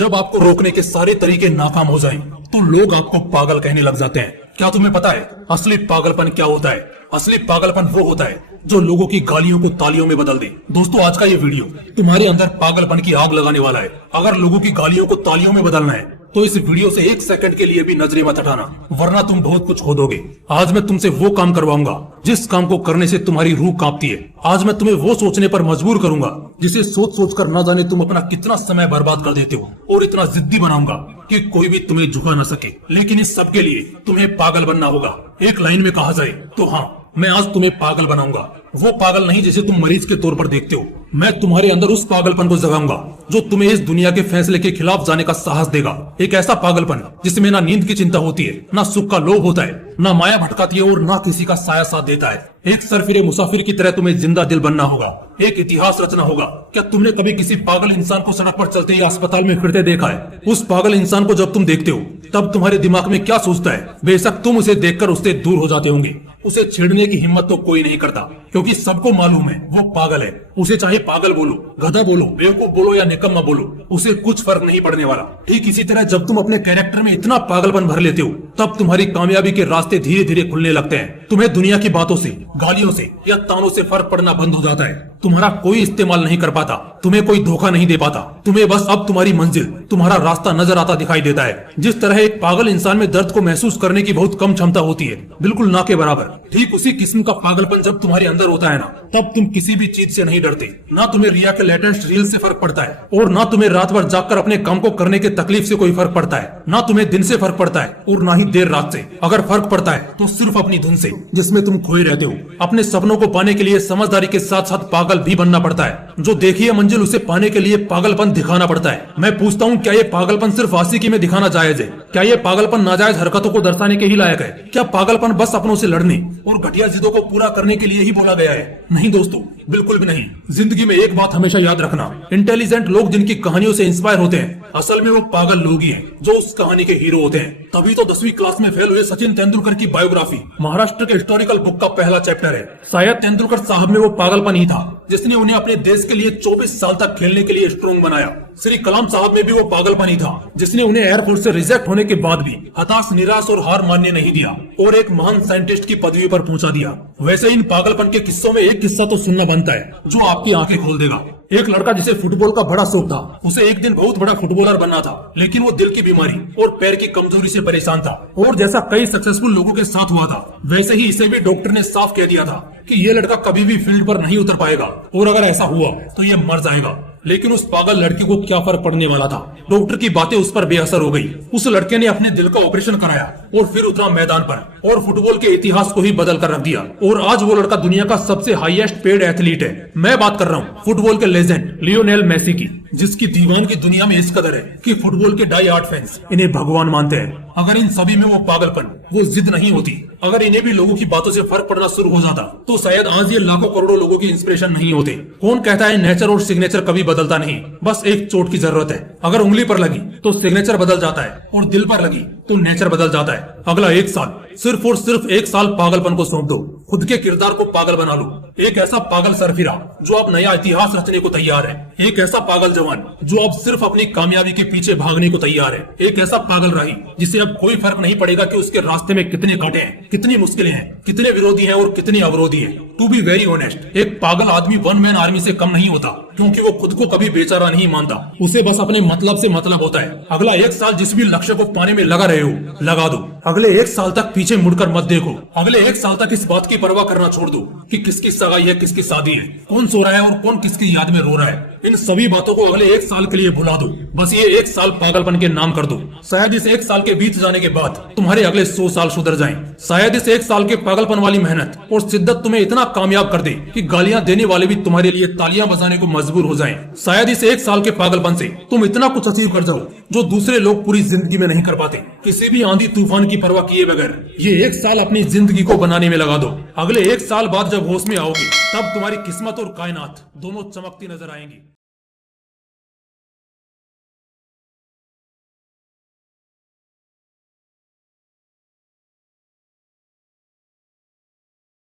जब आपको रोकने के सारे तरीके नाकाम हो जाएं, तो लोग आपको पागल कहने लग जाते हैं। क्या तुम्हें पता है असली पागलपन क्या होता है? असली पागलपन वो होता है जो लोगों की गालियों को तालियों में बदल दे। दोस्तों, आज का ये वीडियो तुम्हारे अंदर पागलपन की आग लगाने वाला है। अगर लोगों की गालियों को तालियों में बदलना है तो इस वीडियो से 1 सेकंड के लिए भी नजरें मत हटाना, वरना तुम बहुत कुछ खो दोगे। आज मैं तुमसे वो काम करवाऊंगा जिस काम को करने से तुम्हारी रूह कांपती है। आज मैं तुम्हें वो सोचने पर मजबूर करूंगा जिसे सोच सोच कर न जाने तुम अपना कितना समय बर्बाद कर देते हो, और इतना जिद्दी बनाऊंगा कि कोई भी तुम्हें झुका न सके। लेकिन इस सब के लिए तुम्हें पागल बनना होगा। एक लाइन में कहा जाए तो हाँ, मैं आज तुम्हें पागल बनाऊंगा। वो पागल नहीं जिसे तुम मरीज के तौर पर देखते हो। मैं तुम्हारे अंदर उस पागलपन को जगाऊंगा जो तुम्हें इस दुनिया के फैसले के खिलाफ जाने का साहस देगा। एक ऐसा पागलपन जिसमें ना नींद की चिंता होती है, ना सुख का लोभ होता है, ना माया भटकाती है, और ना किसी का साया साथ देता है। एक सरफिरे मुसाफिर की तरह तुम्हें जिंदा दिल बनना होगा, एक इतिहास रचना होगा। क्या तुमने कभी किसी पागल इंसान को सड़क पर चलते या अस्पताल में फिरते देखा है? उस पागल इंसान को जब तुम देखते हो तब तुम्हारे दिमाग में क्या सोचता है? बेशक तुम उसे देखकर उससे दूर हो जाते होंगे। उसे छेड़ने की हिम्मत तो कोई नहीं करता, क्योंकि सबको मालूम है वो पागल है। उसे चाहे पागल बोलो, गधा बोलो, बेवकूफ बोलो या निकम्मा बोलो, उसे कुछ फर्क नहीं पड़ने वाला। ठीक इसी तरह जब तुम अपने कैरेक्टर में इतना पागलपन भर लेते हो तब तुम्हारी कामयाबी के रास्ते धीरे धीरे खुलने लगते हैं। तुम्हें दुनिया की बातों से, गालियों से या तानों से फर्क पड़ना बंद हो जाता है। तुम्हारा कोई इस्तेमाल नहीं कर पाता, तुम्हें कोई धोखा नहीं दे पाता। तुम्हें बस अब तुम्हारी मंजिल, तुम्हारा रास्ता नजर आता दिखाई देता है। जिस तरह एक पागल इंसान में दर्द को महसूस करने की बहुत कम क्षमता होती है, बिल्कुल ना के बराबर, ठीक उसी किस्म का पागलपन जब तुम्हारे अंदर होता है ना, तब तुम किसी भी चीज से नहीं डरते। ना तुम्हें रिया के लेटेस्ट रील से फर्क पड़ता है, और ना तुम्हें रात भर जागकर अपने काम को करने के तकलीफ से कोई फर्क पड़ता है। ना तुम्हें दिन से फर्क पड़ता है, और ना ही देर रात से। अगर फर्क पड़ता है तो सिर्फ अपनी धुन से, जिसमें तुम खोए रहते हो। अपने सपनों को पाने के लिए समझदारी के साथ साथ पागल भी बनना पड़ता है। जो देखी है मंजिल, उसे पाने के लिए पागलपन दिखाना पड़ता है। मैं पूछता हूँ, क्या ये पागलपन सिर्फ आशिकी में दिखाना जायज है? क्या ये पागलपन नाजायज हरकतों को दर्शाने के ही लायक है? क्या पागलपन बस अपनों से लड़ने और घटिया जिदों को पूरा करने के लिए ही बोला गया है? नहीं दोस्तों, बिल्कुल भी नहीं। जिंदगी में एक बात हमेशा याद रखना, इंटेलिजेंट लोग जिनकी कहानियों से इंस्पायर होते हैं, असल में वो पागल लोग ही हैं जो उस कहानी के हीरो होते हैं। तभी तो 10वीं क्लास में फेल हुए सचिन तेंदुलकर की बायोग्राफी महाराष्ट्र के हिस्टोरिकल बुक का पहला चैप्टर है। शायद तेंदुलकर साहब में वो पागलपन ही था जिसने उन्हें अपने देश के लिए 24 साल तक खेलने के लिए स्ट्रॉन्ग बनाया। श्री कलाम साहब में भी वो पागलपन ही था जिसने उन्हें एयरफोर्स से रिजेक्ट होने के बाद भी हताश, निराश और हार मानने नहीं दिया, और एक महान साइंटिस्ट की पदवी पर पहुंचा दिया। वैसे इन पागलपन के किस्सों में एक किस्सा तो सुनना बनता है जो आपकी आंखें खोल देगा। एक लड़का जिसे फुटबॉल का बड़ा शौक था, उसे एक दिन बहुत बड़ा फुटबॉलर बनना था, लेकिन वो दिल की बीमारी और पैर की कमजोरी से परेशान था। और जैसा कई सक्सेसफुल लोगों के साथ हुआ था, वैसे ही इसे भी डॉक्टर ने साफ कह दिया था कि ये लड़का कभी भी फील्ड पर नहीं उतर पाएगा, और अगर ऐसा हुआ तो ये मर जाएगा। लेकिन उस पागल लड़के को क्या फर्क पड़ने वाला था? डॉक्टर की बातें उस पर बेअसर हो गई। उस लड़के ने अपने दिल का ऑपरेशन कराया और फिर उतरा मैदान पर और फुटबॉल के इतिहास को ही बदल कर रख दिया। और आज वो लड़का दुनिया का सबसे हाईएस्ट पेड एथलीट है। मैं बात कर रहा हूँ फुटबॉल के लेजेंड लियोनेल मेसी की, जिसकी दीवान की दुनिया में इस कदर है कि फुटबॉल के डाई हार्ड फैंस इन्हें भगवान मानते हैं। अगर इन सभी में वो पागलपन, वो जिद नहीं होती, अगर इन्हें भी लोगों की बातों से फर्क पड़ना शुरू हो जाता, तो शायद आज ये लाखों करोड़ों लोगों की इंस्पिरेशन नहीं होते। कौन कहता है नेचर और सिग्नेचर कभी बदलता नहीं? बस एक चोट की जरूरत है। अगर उंगली पर लगी तो सिग्नेचर बदल जाता है, और दिल पर लगी तो नेचर बदल जाता है। अगला 1 साल, सिर्फ और सिर्फ 1 साल पागलपन को सौंप दो। खुद के किरदार को पागल बना लो। एक ऐसा पागल सरफिरा जो अब नया इतिहास रचने को तैयार है। एक ऐसा पागल जवान जो अब सिर्फ अपनी कामयाबी के पीछे भागने को तैयार है। एक ऐसा पागल राही जिसे अब कोई फर्क नहीं पड़ेगा कि उसके रास्ते में कितने कांटे हैं, कितनी मुश्किलें हैं, कितने विरोधी हैं और कितने अवरोधी हैं। टू बी वेरी ऑनेस्ट, एक पागल आदमी 1 मैन आर्मी से कम नहीं होता, क्योंकि वो खुद को कभी बेचारा नहीं मानता। उसे बस अपने मतलब से मतलब होता है। अगला 1 साल जिस भी लक्ष्य को पाने में लगा रहे हो, लगा दो। अगले 1 साल तक पीछे मुड़कर मत देखो। अगले 1 साल तक इस बात की परवाह करना छोड़ दो कि किसकी सगाई है, किसकी शादी है, कौन सो रहा है और कौन किसकी याद में रो रहा है। इन सभी बातों को अगले 1 साल के लिए भुला दो। बस ये 1 साल पागलपन के नाम कर दो। शायद इस 1 साल के बीत जाने के बाद तुम्हारे अगले 100 साल सुधर जाएं। शायद इस 1 साल के पागलपन वाली मेहनत और शिद्दत तुम्हें इतना कामयाब कर दे कि गालियां देने वाले भी तुम्हारे लिए तालियां बजाने को मजबूर हो जाएं। शायद इस 1 साल के पागलपन से तुम इतना कुछ अचीव कर जाओ जो दूसरे लोग पूरी जिंदगी में नहीं कर पाते। किसी भी आंधी तूफान की परवाह किए बगैर ये 1 साल अपनी जिंदगी को बनाने में लगा दो। अगले 1 साल बाद जब होश में आओगे, तब तुम्हारी किस्मत और कायनात दोनों चमकती नजर आएंगी।